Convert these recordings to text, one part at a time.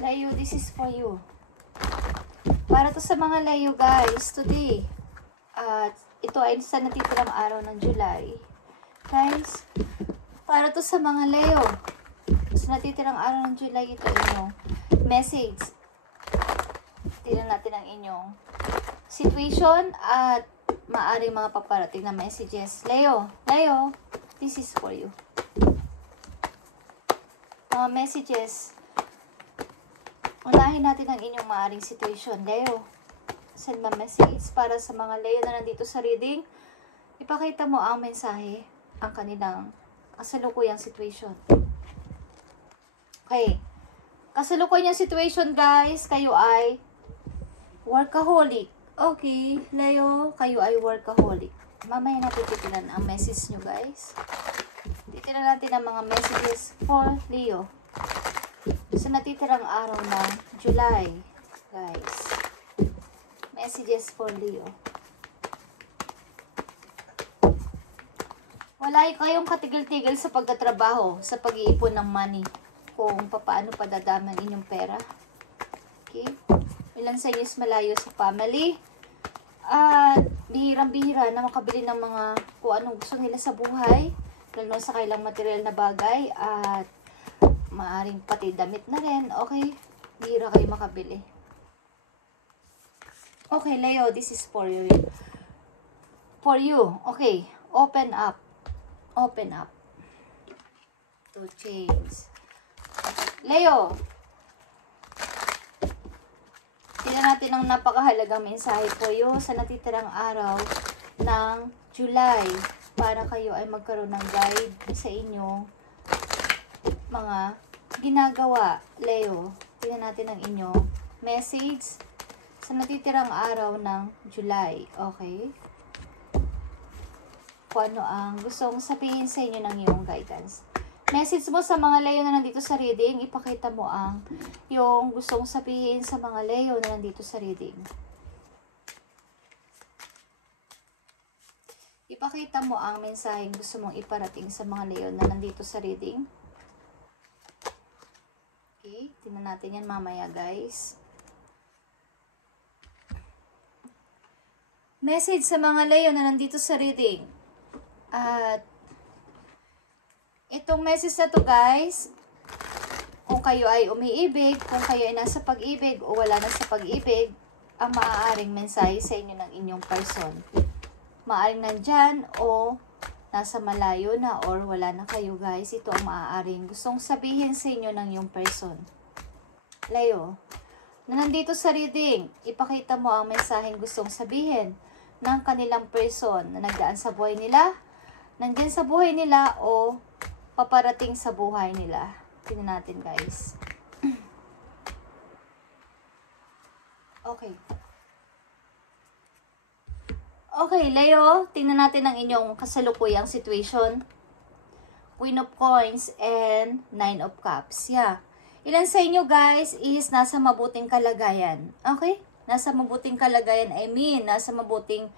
Leo, this is for you. Para to sa mga Leo guys, today. At ito ay sa natitirang araw ng July. Guys, para to sa mga Leo. Sa natitirang araw ng July, ito inyong message. Tingnan natin ang inyong situation at maaring mga paparating na messages. Leo, this is for you. Mga messages. Unahin natin ang inyong maaring situation. Leo, send a message para sa mga Leo na nandito sa reading. Ipakita mo ang mensahe, ang kanilang kasalukuyang situation. Okay. Kasalukuyang situation, guys. Kayo ay workaholic. Okay, Leo, kayo ay workaholic. Mamaya natin titinan ang message nyo, guys. Titinan natin ang mga messages for Leo sa natitirang araw ng July, guys. Messages for Leo. Wala kayong katigil-tigil sa pagtatrabaho, sa pag-iipon ng money, kung paano padadama ang inyong pera. Okay? Ilan sa inyo is malayo sa family, at bihirang-bihira na makabili ng mga kung anong gusto nila sa buhay, lalo sa kailang material na bagay, at maaring pati damit na rin. Okay, bihira kayo makabili. Okay, Leo, this is for you. For you. Okay, open up. Open up. To change. Leo, tingnan natin ang napakahalagang mensahe for you sa natitirang araw ng July para kayo ay magkaroon ng guide sa inyong mga ginagawa. Leo, tingnan natin ang inyong message sa natitirang araw ng July. Okay? Kung ano ang gustong sabihin sa inyo ng iyong guidance. Message mo sa mga Leo na nandito sa reading, ipakita mo ang yung gustong sabihin sa mga Leo na nandito sa reading. Ipakita mo ang mensaheng gusto mong iparating sa mga Leo na nandito sa reading. Okay, tingnan natin yan mamaya, guys. Message sa mga Leo na nandito sa reading. At itong message na to, guys, kung kayo ay umiibig, kung kayo ay nasa pag-ibig o wala na sa pag-ibig, ang maaaring mensahe sa inyo ng inyong person. Maaaring nandyan o nasa malayo na or wala na kayo, guys. Ito ang maaaring gustong sabihin sa inyo ng yung person. Leo, na nandito sa reading, ipakita mo ang mensaheng gustong sabihin ng kanilang person na nagdaan sa buhay nila, nandyan sa buhay nila o paparating sa buhay nila. Tingnan natin, guys. Okay. Okay, Leo, tingnan natin ang inyong kasalukuyang situation. Queen of Coins and Nine of Cups. Yeah. Ilan sa inyo, guys, is nasa mabuting kalagayan. Okay? Nasa mabuting kalagayan, I mean, nasa mabuting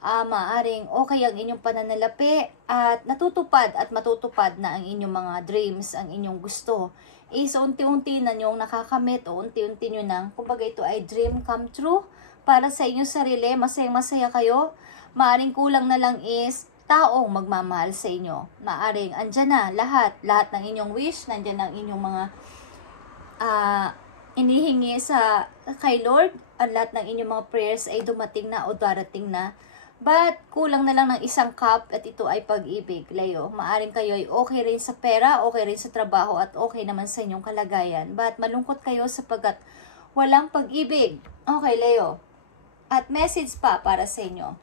maaring okay ang inyong pananalapi at natutupad at matutupad na ang inyong mga dreams, ang inyong gusto. Is unti-unti na nyong nakakamit o unti-unti nyo nang, kumbaga ito ay dream come true para sa inyong sarili, masayang-masaya kayo. Maaring kulang na lang is taong magmamahal sa inyo. Maaring andyan na lahat ng inyong wish, nandyan ang inyong mga inihingi sa kay Lord. Ang lahat ng inyong mga prayers ay dumating na o darating na. But kulang na lang ng isang cup at ito ay pag-ibig, Leo. Maaring kayo ay okay rin sa pera, okay rin sa trabaho at okay naman sa inyong kalagayan. But malungkot kayo sapagkat walang pag-ibig. Okay, Leo. At message pa para sa inyo.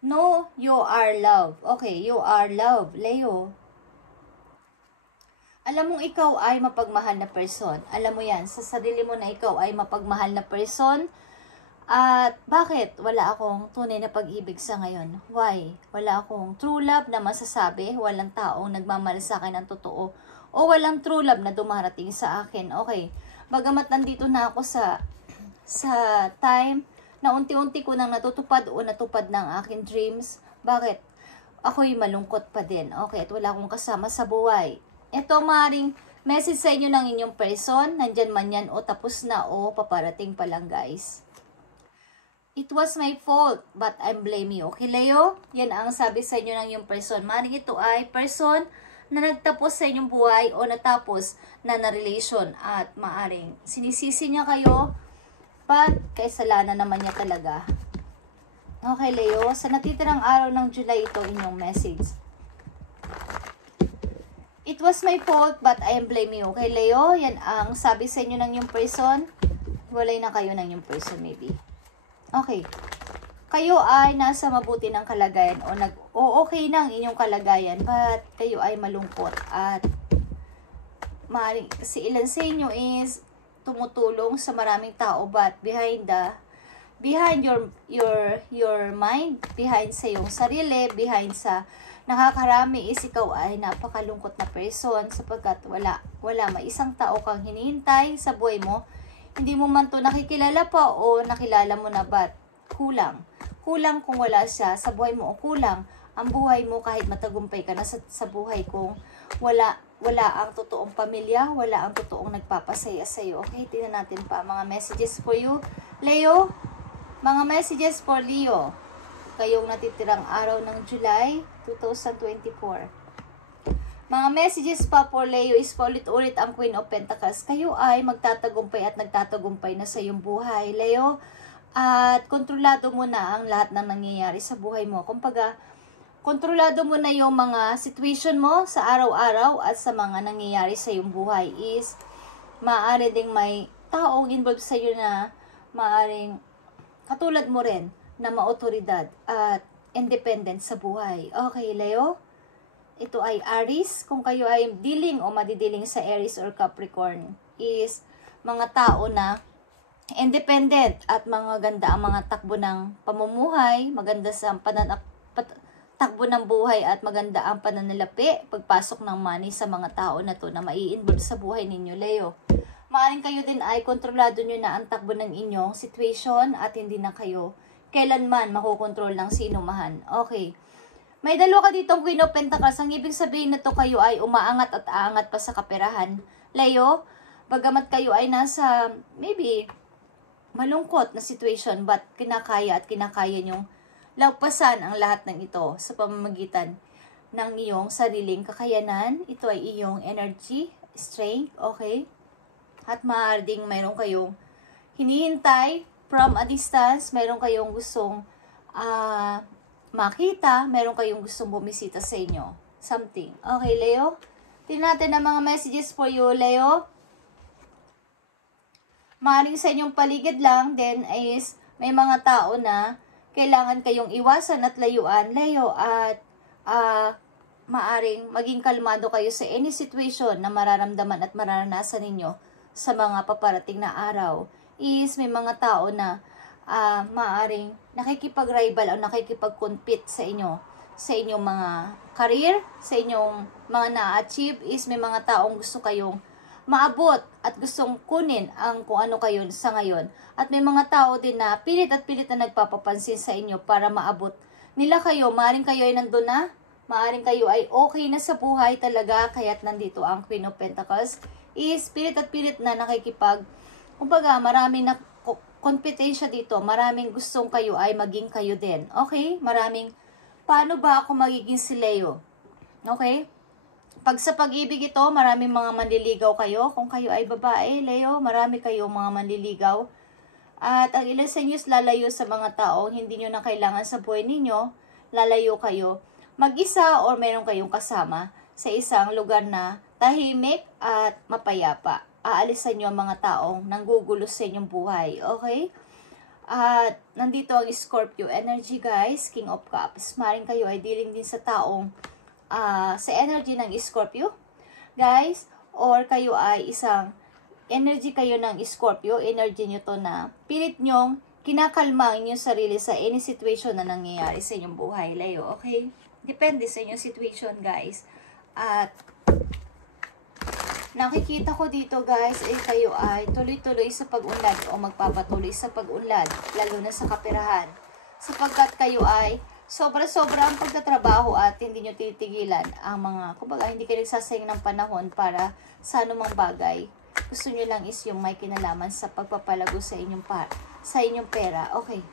No, you are love. Okay, you are love, Leo. Alam mong ikaw ay mapagmahal na person. Alam mo yan, sa sarili mo na ikaw ay mapagmahal na person. At bakit wala akong tunay na pag-ibig sa ngayon? Why? Wala akong true love na masasabi. Walang taong nagmamahal sa akin ng totoo. O walang true love na dumarating sa akin. Okay, bagamat nandito na ako sa time na unti-unti ko nang natutupad o natupad ng aking dreams. Bakit? Ako'y malungkot pa din. Okay, at wala akong kasama sa buhay. Ito maring Message sa inyo ng inyong person, nandyan man yan o tapos na o paparating pa lang guys. It was my fault, but I blame you. Okay, Leo? Yan ang sabi sa inyo ng inyong person. Maring ito ay person na nagtapos sa inyong buhay o natapos na relation at maaring sinisisi niya kayo, but kaisalanan naman niya talaga. Okay, Leo? Sa natitirang araw ng July ito inyong message. It was my fault, but I blame you. Okay, Leo? Yan ang sabi sa inyo ng inyong person. Walay na kayo ng inyong person maybe. Okay. Kayo ay nasa mabuti ng kalagayan o okay na ang inyong kalagayan, but kayo ay malungkot at si ilan sa inyo is tumutulong sa maraming tao, but behind your mind, behind sa iyong sarili, behind sa nakakarami is ikaw ay napakalungkot na person sapagkat wala may isang tao kang hinihintay sa buhay mo. Hindi mo man to nakikilala pa o nakilala mo na, but kulang kung wala siya sa buhay mo o kulang ang buhay mo kahit matagumpay ka na sa buhay kung wala ang totoong pamilya, wala ang totoong nagpapasaya sa iyo. Okay, tingnan natin pa mga messages for you, Leo. Mga messages for Leo. Kayong natitirang araw ng July 2024. Mga messages pa for Leo is paulit-ulit ang Queen of Pentacles. Kayo ay magtatagumpay at nagtatagumpay na sa iyong buhay, Leo. At kontrolado mo na ang lahat ng nangyayari sa buhay mo. Kumbaga, kontrolado mo na yung mga situation mo sa araw-araw at sa mga nangyayari sa iyong buhay is maaari ding may taong involved sa iyo na maaring katulad mo rin na maotoridad at independent sa buhay. Okay, Leo? Ito ay Aries. Kung kayo ay dealing o madidealing sa Aries or Capricorn is mga tao na independent at mga ganda ang mga takbo ng pamumuhay, maganda sa takbo ng buhay at maganda ang pananalapi, pagpasok ng money sa mga tao na to na mai-involve sa buhay ninyo, Leo. Maaaring kayo din ay kontrolado nyo na ang takbo ng inyong situation at hindi na kayo kailanman makokontrol ng sinumahan. Okay. May dalawa ka ditong Queen of Pentacles. Ang ibig sabihin na to kayo ay umaangat at aangat pa sa kaperahan. Leo, bagamat kayo ay nasa maybe malungkot na situation, but kinakaya nyong lagpasan ang lahat ng ito sa pamamagitan ng iyong sariling kakayanan. Ito ay iyong energy, strength, okay? At maaari ding mayroon kayong hinihintay from a distance, mayroon kayong gustong makita, mayroon kayong gustong bumisita sa inyo. Something. Okay, Leo? Tingnan natin ang mga messages for you, Leo. Maaaring sa inyong paligid lang, then is may mga tao na kailangan kayong iwasan at layuan, Leo, at maaring maging kalmado kayo sa any situation na mararamdaman at mararanasan ninyo sa mga paparating na araw. Is may mga tao na maaring nakikipag-rival o nakikipag-compete sa inyong mga career, sa inyong mga na-achieve, is may mga taong gusto kayong maabot at gustong kunin ang kung ano kayo sa ngayon. At may mga tao din na pilit na nagpapapansin sa inyo para maabot nila kayo. Maaring kayo ay nandun na, maaring kayo ay okay na sa buhay talaga, kaya't nandito ang Queen of Pentacles. Is pilit na kumbaga maraming na competition dito, maraming gustong kayo ay maging kayo din. Okay? Paano ba ako magiging si Leo? Okay? Pag sa pag-ibig ito, maraming mga manliligaw kayo. Kung kayo ay babae, Leo, marami kayong mga manliligaw. At ang ilan sa inyo lalayo sa mga taong hindi nyo na kailangan sa buhay ninyo, lalayo kayo mag-isa or meron kayong kasama sa isang lugar na tahimik at mapayapa. Aalisan nyo ang mga taong nanggugulo sa inyong buhay. Okay? At nandito ang Scorpio energy, guys. King of Cups. Maring kayo ay dealing din sa taong sa energy ng Scorpio, guys. Or kayo ay isang energy kayo ng Scorpio. Energy nyo to na pilit nyong kinakalma ang inyong sarili sa any situation na nangyayari sa inyong buhay, Leo. Okay? Depende sa inyong situation, guys. At nakikita ko dito, guys, kayo ay tuloy-tuloy sa pag-unlad o magpapatuloy sa pag-unlad, lalo na sa kaperahan. Sapagkat kayo ay Sobra-sobra ang pagtatrabaho at hindi nyo titigilan ang mga, kumbaga, hindi kayo nagsasayang ng panahon para sa anumang bagay. Gusto nyo lang is yung may kinalaman sa pagpapalago sa inyong pera. Okay.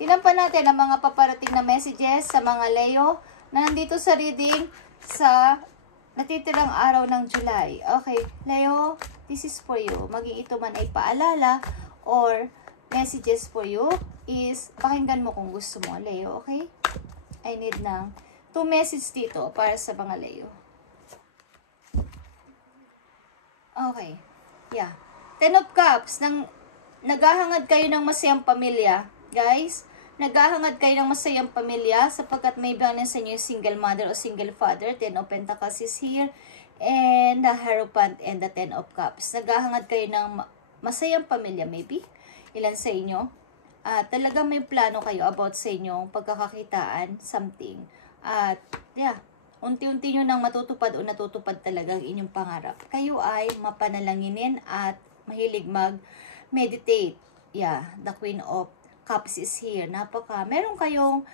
Tingnan pa natin ang mga paparating na messages sa mga Leo na nandito sa reading sa natitirang araw ng July. Okay, Leo, this is for you. Maging ito man ay paalala or messages for you is pakinggan mo kung gusto mo, Leo. Okay? I need ng 2 messages dito para sa mga Leo. Okay. Yeah. 10 of Cups. Naghahangad kayo ng masayang pamilya. Guys, naghahangad kayo ng masayang pamilya sapagkat may bangin sa inyo single mother o single father. 10 of Pentacles is here. And the Hierophant and the 10 of Cups. Naghahangad kayo ng masayang pamilya maybe. Ilan sa inyo? Talagang may plano kayo about sa inyong pagkakakitaan, something. At yeah, unti-unti nyo nang matutupad o natutupad talagang inyong pangarap. Kayo ay mapanalanginin at mahilig mag-meditate. Yeah, the Queen of Cups is here. Meron kayong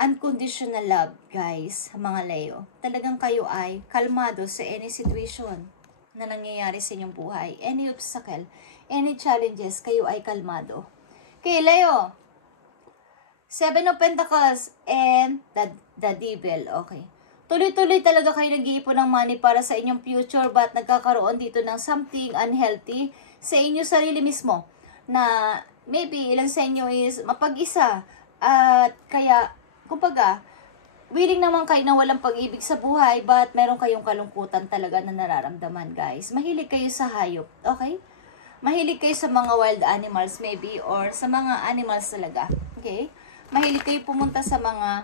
unconditional love, guys, mga Leo. Talagang kayo ay kalmado sa any situation na nangyayari sa inyong buhay. Any obstacle, any challenges, kayo ay kalmado. Okay, Leo. 7 of Pentacles and the Devil. Okay. Tuloy-tuloy talaga kayo nag-iipon ng money para sa inyong future but nagkakaroon dito ng something unhealthy sa inyo sarili mismo na maybe ilan sa inyo is mapag-isa at kaya, kumbaga, willing naman kayo na walang pag-ibig sa buhay but meron kayong kalungkutan talaga na nararamdaman, guys. Mahilig kayo sa hayop, okay? Mahilig kayo sa mga wild animals maybe or sa mga animals talaga, okay? Mahilig kayo pumunta sa mga,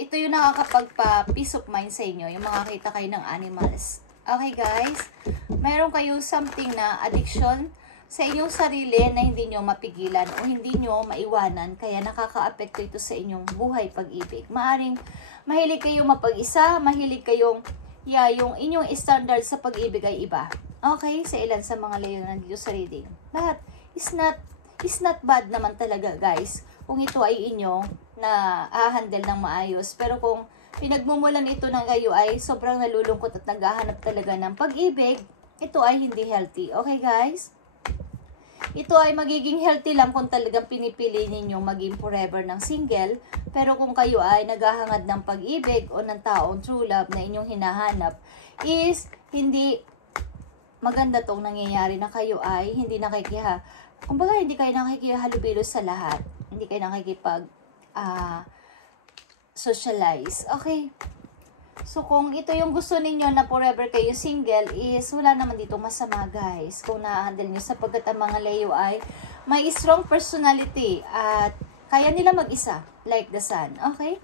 ito yung nakakapagpa-peace of mind sa inyo, yung makakita kayo ng animals. Okay, guys? Meron kayo something na addiction sa inyong sarili na hindi nyo mapigilan o hindi nyo maiwanan, kaya nakaka-apekto ito sa inyong buhay pag-ibig. Maaring mahilig kayong mapag-isa, mahilig kayong, yung inyong standard sa pag-ibig ay iba. Okay, sa ilan sa mga Leo na nandito sa reading. But, it's not bad naman talaga, guys, kung ito ay inyong na handle ng maayos. Pero kung pinagmumulan ito ng kayo ay sobrang nalulungkot at naghahanap talaga ng pag-ibig, ito ay hindi healthy. Okay, guys? Ito ay magiging healthy lang kung talagang pinipili ninyong maging forever ng single. Pero kung kayo ay naghahangad ng pag-ibig o ng taong true love na inyong hinahanap, is hindi maganda tong nangyayari na kayo ay hindi kumbaga hindi kayo nakikihalubilo sa lahat. Hindi kayo nakikipag socialize. Okay. So, kung ito yung gusto ninyo na forever kayo single, is wala naman dito masama, guys. Kung na-handle nyo, sapagkat ang mga Leo ay may strong personality at kaya nila mag-isa, like the sun. Okay?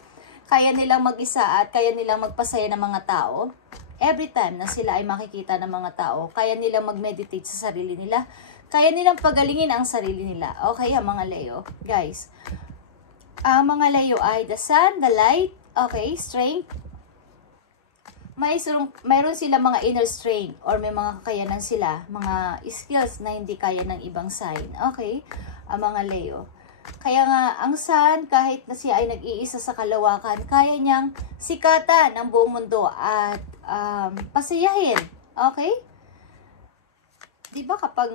Kaya nilang mag-isa at kaya nilang magpasaya ng mga tao. Every time na sila ay makikita ng mga tao, kaya nilang mag-meditate sa sarili nila. Kaya nilang pagalingin ang sarili nila. Okay, ang mga Leo. Guys, ang mga Leo ay the sun, the light, okay, strength. Mayroon sila mga inner strength or may mga kakayanan sila, mga skills na hindi kaya ng ibang sign. Okay? Ang mga Leo. Kaya nga, ang sun, kahit na siya ay nag-iisa sa kalawakan, kaya niyang sikatan ang buong mundo at pasayahin. Okay? Diba kapag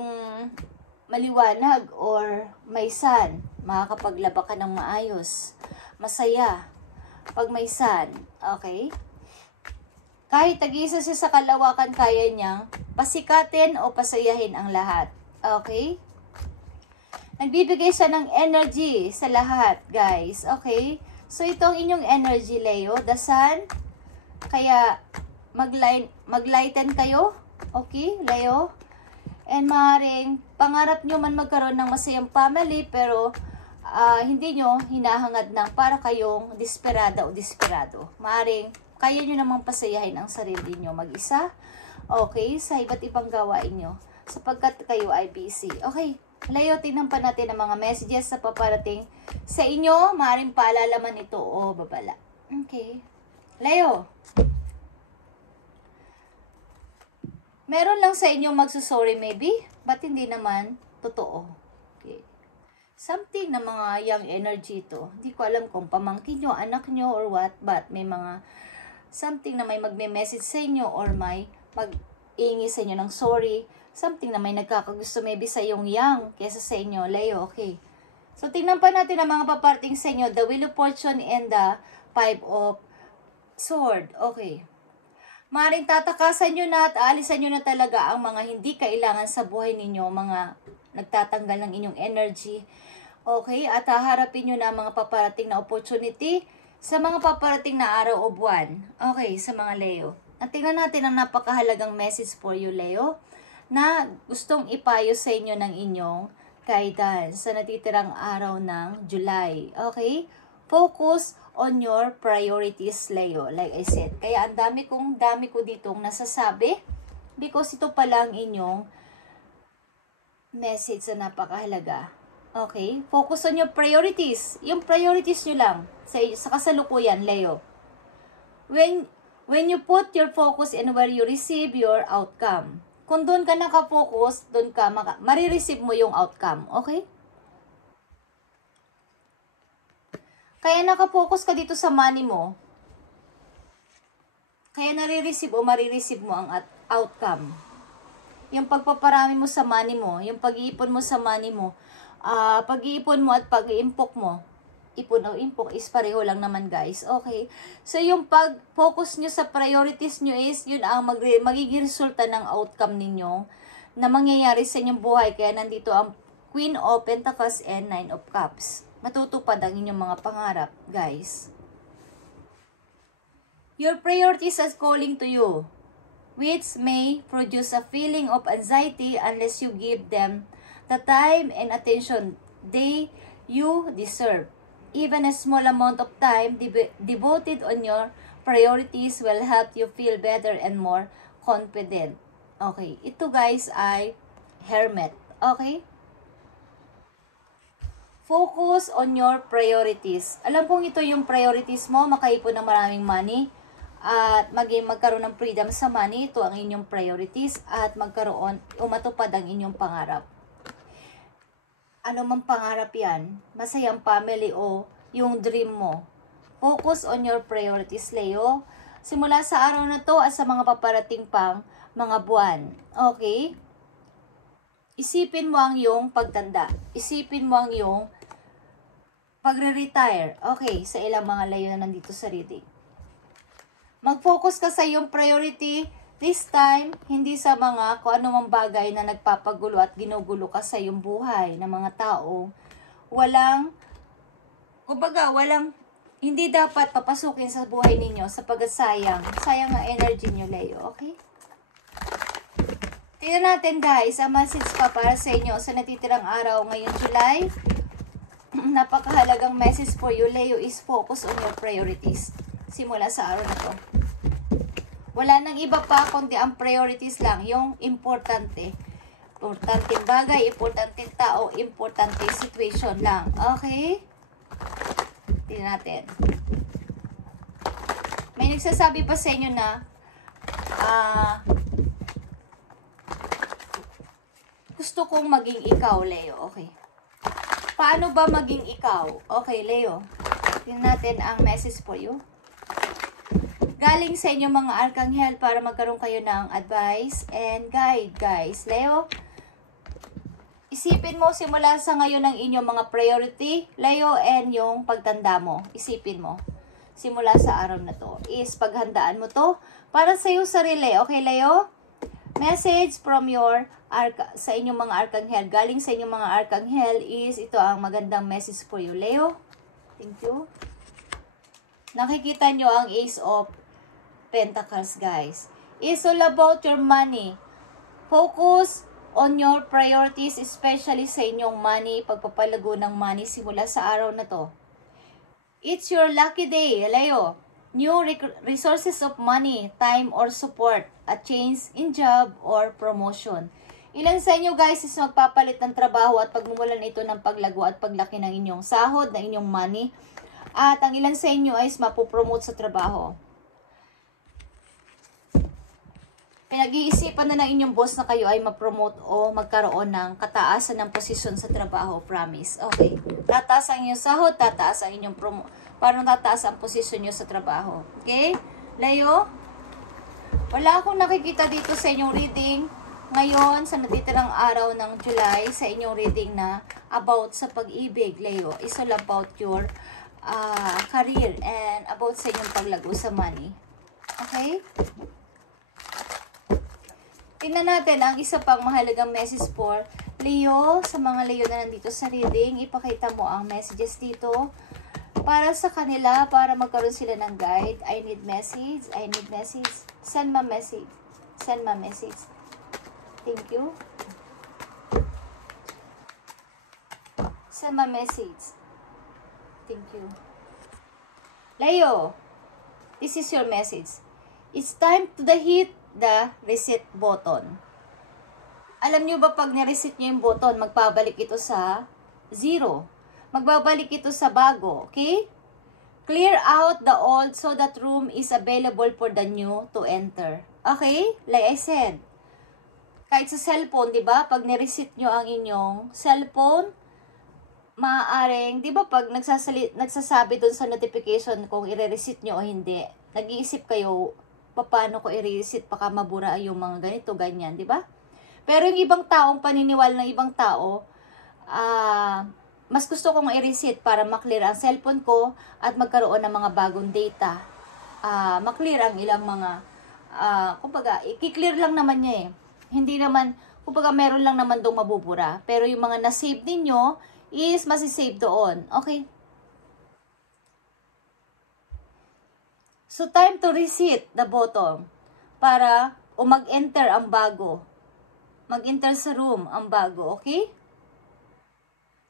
maliwanag or may sun, makakapaglaba ka ng maayos, masaya. Pag may sun, okay? Kahit tag-isa siya sa kalawakan, kaya niyang pasikatin o pasayahin ang lahat. Okay? Nagbibigay siya ng energy sa lahat, guys. Okay? So, itong inyong energy, Leo, the sun. Kaya, maglighten kayo. Okay, Leo? And maaaring, pangarap nyo man magkaroon ng masayang family, pero hindi nyo hinahangad ng para kayong desperada o desperado. Maaaring, kaya nyo namang pasayahin ang sarili nyo mag-isa, okay, sa iba't ibang gawain nyo, sapagkat kayo ay busy. Okay, Leo, tingnan pa natin ang mga messages sa paparating sa inyo. Maaaring paalala man ito o babala. Okay, Leo, meron lang sa inyo magsusorry maybe, but hindi naman totoo. Okay. something na mga young energy to. Hindi ko alam kung pamangkin nyo, anak nyo, or what, but may mga something na may magme-message sa inyo or may mag-iingi sa inyo ng sorry. Something na may nagkakagusto maybe sa yung young kesa sa inyo, Leo, okay. So, tingnan pa natin ang mga paparting sa inyo, the Wheel of Fortune and the 5 of Sword, okay. Maaaring tatakasan nyo na at aalisan nyo na talaga ang mga hindi kailangan sa buhay ninyo, mga nagtatanggal ng inyong energy, okay. At haharapin nyo na mga paparating na opportunity sa mga paparating na araw o buwan, okay, sa mga Leo. At tingnan natin ang napakahalagang message for you, Leo, na gustong ipayo sa inyo ng inyong guidance sa natitirang araw ng July. Okay? Focus on your priorities, Leo. Like I said. Kaya ang dami ko ditong nasasabi because ito pala ang inyong message na napakahalaga. Okay? Focus on your priorities. Yung priorities nyo lang sa kasalukuyan, Leo. When you put your focus in where you receive your outcome. Kung doon ka nakafocus, doon ka marireceive mo yung outcome. Okay? Kaya nakafocus ka dito sa money mo. Kaya nare-receive o marireceive mo ang outcome. Yung pagpaparami mo sa money mo, yung pag-iipon mo sa money mo, pag-iipon mo at pag-iimpok mo, ipon o impok is pareho lang naman, guys. Okay? So, yung pag-focus nyo sa priorities nyo is, yun ang magiging resulta ng outcome ninyo na mangyayari sa inyong buhay. Kaya nandito ang Queen of Pentacles and 9 of Cups. Matutupad ang inyong mga pangarap, guys. Your priorities are calling to you, which may produce a feeling of anxiety unless you give them the time and attention you deserve. Even a small amount of time devoted on your priorities will help you feel better and more confident. Okay, ito guys ay Hermit. Okay? Focus on your priorities. Alam kong ito yung priorities mo, makaipon ng maraming money at magkaroon ng freedom sa money. Ito ang inyong priorities at magkaroon o matupad ang inyong pangarap. Ano mang pangarap yan, masayang family o yung dream mo. Focus on your priorities, Leo. Simula sa araw na to at sa mga paparating pang mga buwan. Okay? Isipin mo ang iyong pagtanda. Isipin mo ang iyong pagre-retire. Okay, sa ilang mga Leo na nandito sa reading. Mag-focus ka sa iyong priority. This time, hindi sa mga kung anumang bagay na nagpapagulo at ginugulo ka sa iyong buhay ng mga tao. Hindi dapat papasukin sa buhay ninyo sapagkat sayang ang energy nyo, Leo. Okay? Tingnan natin, guys, ang message pa para sa inyo sa natitirang araw ngayong July. Napakahalagang message for you, Leo, is focus on your priorities. Simula sa araw na to. Wala nang iba pa kundi ang priorities lang, yung importante. Importanteng bagay, importanteng tao, importanteng situation lang. Okay? Tingnan natin. May nagsasabi pa sa inyo na gusto kong maging ikaw, Leo. Okay. Paano ba maging ikaw? Okay, Leo. Tingnan natin ang message for you. Galing sa inyo mga arkanghel para magkaroon kayo ng advice and guide, guys. Leo, isipin mo simula sa ngayon ng inyong mga priority, Leo, and yung pagtanda mo. Isipin mo. Simula sa araw na to. Is paghandaan mo to para sa iyo sarili. Okay, Leo? Message from sa inyong mga arkanghel. Galing sa inyong mga arkanghel is ito ang magandang message for you, Leo. Thank you. Nakikita nyo ang Ace of Pentacles, guys. It's all about your money. Focus on your priorities, especially sa inyong money, pagpapalago ng money simula sa araw na to. It's your lucky day, Leo. New resources of money, time, or support, a change in job or promotion. Ilan sa inyo, guys, is magpapalit ng trabaho at pagmumulan ito ng paglago at paglaki ng inyong sahod, ng inyong money. At ang ilan sa inyo ay mapopromote sa trabaho. Pinag-iisipan na ng inyong boss na kayo ay ma-promote o magkaroon ng kataasan ng posisyon sa trabaho. Promise. Okay. Tataas ang inyong sahod, tataas ang inyong parang tataas ang posisyon nyo sa trabaho. Okay? Leo? Wala akong nakikita dito sa inyong reading. Ngayon, sa natitirang araw ng July, sa inyong reading na about sa pag-ibig, Leo. It's all about your career and about sa inyong paglago sa money. Okay? Tingnan natin ang isa pang mahalagang message for Leo. Sa mga Leo na nandito sa reading, ipakita mo ang messages dito para sa kanila, para magkaroon sila ng guide. I need message. I need message. Send my message. Send my message. Thank you. Send my message. Thank you. Leo, this is your message. It's time to hit the reset button. Alam nyo ba pag na-reset nyo yung button, magbabalik ito sa 0. Magbabalik ito sa bago, okay? Clear out the old so that room is available for the new to enter. Okay? Like I said, kahit sa cellphone, di ba? Pag na-reset nyo ang inyong cellphone, maaaring, di ba pag nagsasabi dun sa notification kung i-reset nyo o hindi, nag-iisip kayo, paano ko i-reset, baka mabura yung mga ganito, ganyan, di ba? Pero yung ibang taong paniniwala ng ibang tao, mas gusto kong i-reset para maklear ang cellphone ko at magkaroon ng mga bagong data. Maklear ang ilang mga, kumbaga, i-clear lang naman niya eh. Hindi naman, kumbaga meron lang naman doon mabubura. Pero yung mga na-save ninyo is masisave doon. Okay? So, time to reset the button para mag-enter ang bago. Mag-enter sa room ang bago, okay?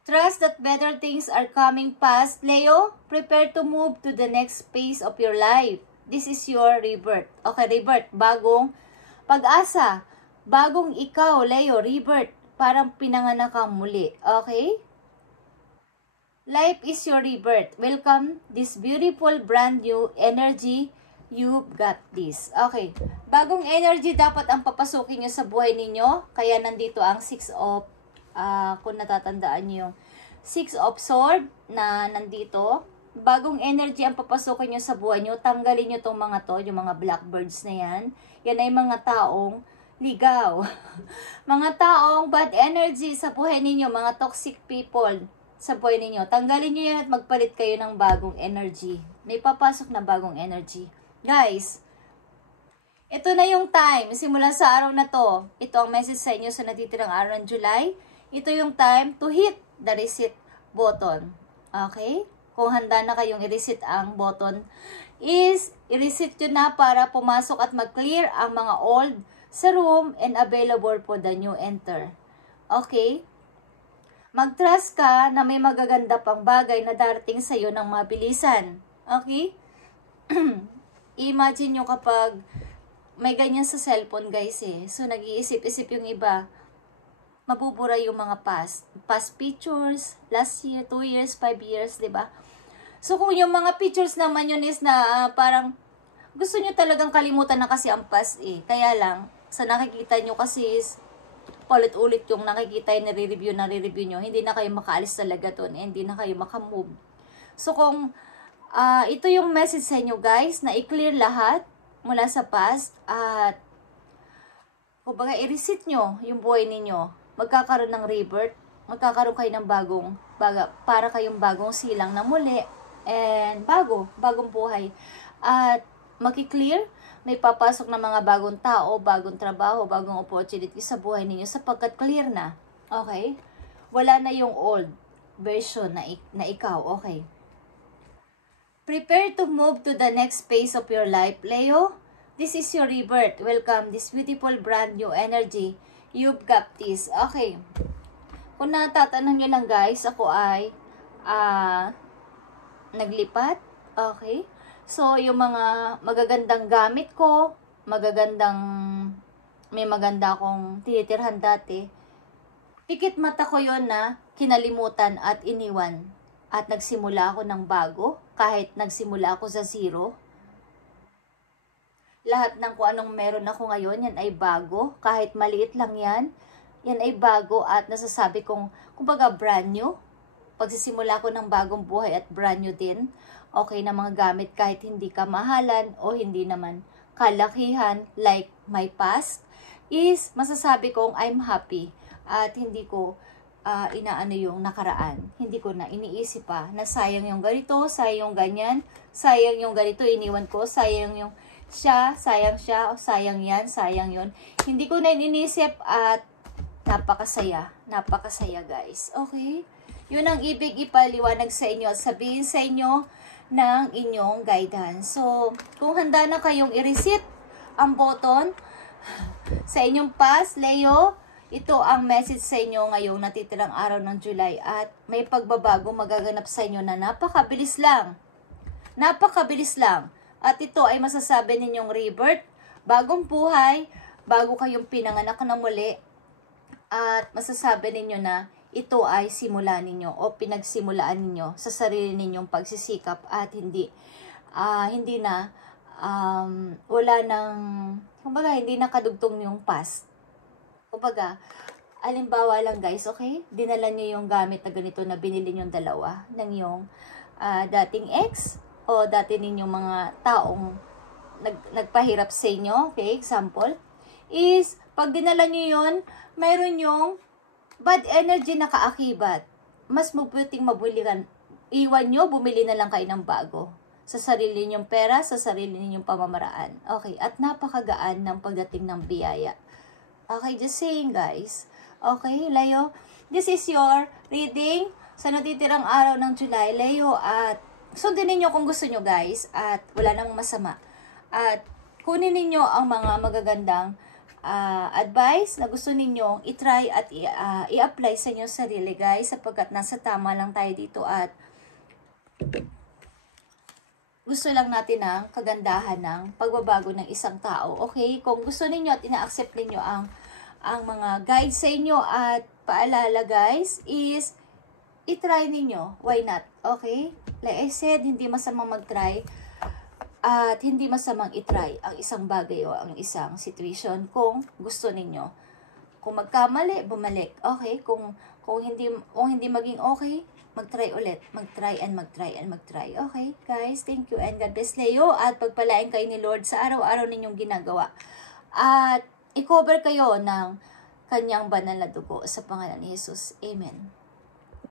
Trust that better things are coming past. Leo, prepare to move to the next phase of your life. This is your rebirth. Okay, rebirth. Bagong pag-asa. Bagong ikaw, Leo, rebirth. Parang pinanganak kang muli. Okay? Life is your rebirth. Welcome this beautiful brand new energy. You've got this. Okay. Bagong energy dapat ang papasukin nyo sa buhay ninyo. Kaya nandito ang 6 of, kung natatandaan nyo yung 6 of sword na nandito. Bagong energy ang papasukin nyo sa buhay nyo. Tanggalin nyo tong mga to, yung mga blackbirds na yan. Yan ay mga taong ligaw. Mga taong bad energy sa buhay ninyo. Mga toxic people sa buhay ninyo. Tanggalin nyo yan at magpalit kayo ng bagong energy. May papasok na bagong energy. Guys, ito na yung time. Simula sa araw na to. Ito ang message sa inyo sa natitirang araw ng July. Ito yung time to hit the reset button. Okay? Kung handa na kayong i-reset ang button, is i-reset nyo na para pumasok at mag-clear ang mga old sa room and available for the new enter. Okay? Mag-trust ka na may magaganda pang bagay na darating sa iyo ng mabilisan. Okay? Imagine nyo kapag may ganyan sa cellphone, guys eh. So, nag-iisip-isip yung iba. Mabubura yung mga past pictures, last year, 2 years, 5 years, diba? So, kung yung mga pictures naman yun is na parang gusto nyo talagang kalimutan na kasi ang past eh. Kaya lang, sa nakikita nyo kasi is ulit-ulit yung nakikita yung nare-review nyo, hindi na kayo makaalis talaga doon, hindi na kayo makamove. So, kung ito yung message sa inyo guys, na i-clear lahat mula sa past at kumbaga i-reset nyo yung buhay ninyo. Magkakaroon ng rebirth, magkakaroon kayo ng para kayong bagong silang na muli and bagong buhay. At maki-clear, may papasok na mga bagong tao, bagong trabaho, bagong opportunity sa buhay ninyo sapagkat clear na. Okay? Wala na yung old version na ikaw. Okay? Prepare to move to the next phase of your life, Leo. This is your rebirth. Welcome this beautiful brand new energy. You've got this. Okay. Kung natatanong nyo lang guys, ako ay naglipat. Okay. So, yung mga magagandang gamit ko, may maganda akong tinitirhan dati, pikit mata ko yon na kinalimutan at iniwan. At nagsimula ako ng bago, kahit nagsimula ako sa 0. Lahat ng kung anong meron ako ngayon, yan ay bago. Kahit maliit lang yan, yan ay bago at nasasabi kong, kumbaga brand new. Pagsisimula ko ng bagong buhay at brand new din. Okay na mga gamit kahit hindi kamahalan o hindi naman kalakihan like my past, is masasabi kong I'm happy at hindi ko inaano yung nakaraan. Hindi ko na iniisip pa na sayang yung ganito, sayang yung ganyan, sayang yung ganito, iniwan ko, sayang yung sayang siya, o sayang yan, sayang yun. Hindi ko na iniisip at napakasaya. Napakasaya guys. Okay? Yun ang ibig ipaliwanag sa inyo at sabihin sa inyo ng inyong guidance. So, kung handa na kayong i-reset ang button sa inyong past, Leo, ito ang message sa inyo ngayong natitirang araw ng July at may pagbabago magaganap sa inyo na napakabilis lang. Napakabilis lang. At ito ay masasabi ninyong rebirth, bagong buhay, bago kayong pinanganak na muli. At masasabi ninyo na ito ay simula ninyo o pinagsimulaan ninyo sa sarili ninyong pagsisikap at hindi na wala nang, kumbaga, hindi na kadugtong yung past. Kumbaga, alimbawa lang guys, okay? Dinala nyo yung gamit na ganito na binili nyo dalawa ng yung dating ex o dati ninyong mga taong nagpahirap sa inyo, okay? Example, is pag dinala nyo yun, mayroon yung bad energy na kaakibat. Mas mabuting mabuliran. Iwan nyo, bumili na lang kayo ng bago. Sa sarili ninyong pera, sa sarili ninyong pamamaraan. Okay, at napakagaan ng pagdating ng biyaya. Okay, just saying guys. Okay, Leo, this is your reading sa natitirang araw ng July, Leo, at sundin ninyo kung gusto nyo guys, at wala namang masama. At kunin ninyo ang mga magagandang advice na gusto ninyong i-try at i-apply sa inyong sarili guys, sapagkat nasa tama lang tayo dito at gusto lang natin ang kagandahan ng pagbabago ng isang tao. Okay? Kung gusto ninyo at ina-accept ninyo ang mga guides sa inyo at paalala guys is i-try ninyo. Why not? Okay? Like I said, hindi masamang mag-try at hindi masamang i-try ang isang bagay o ang isang situation kung gusto ninyo. Kung magkamali, bumalik. Okay? Kung hindi maging okay, mag-try ulit. Mag-try and mag-try and mag-try. Okay, guys? Thank you and God bless Leo. At pagpalain kayo ni Lord sa araw-araw ninyong ginagawa. At i-cover kayo ng kanyang banal na dugo sa pangalan ni Jesus. Amen.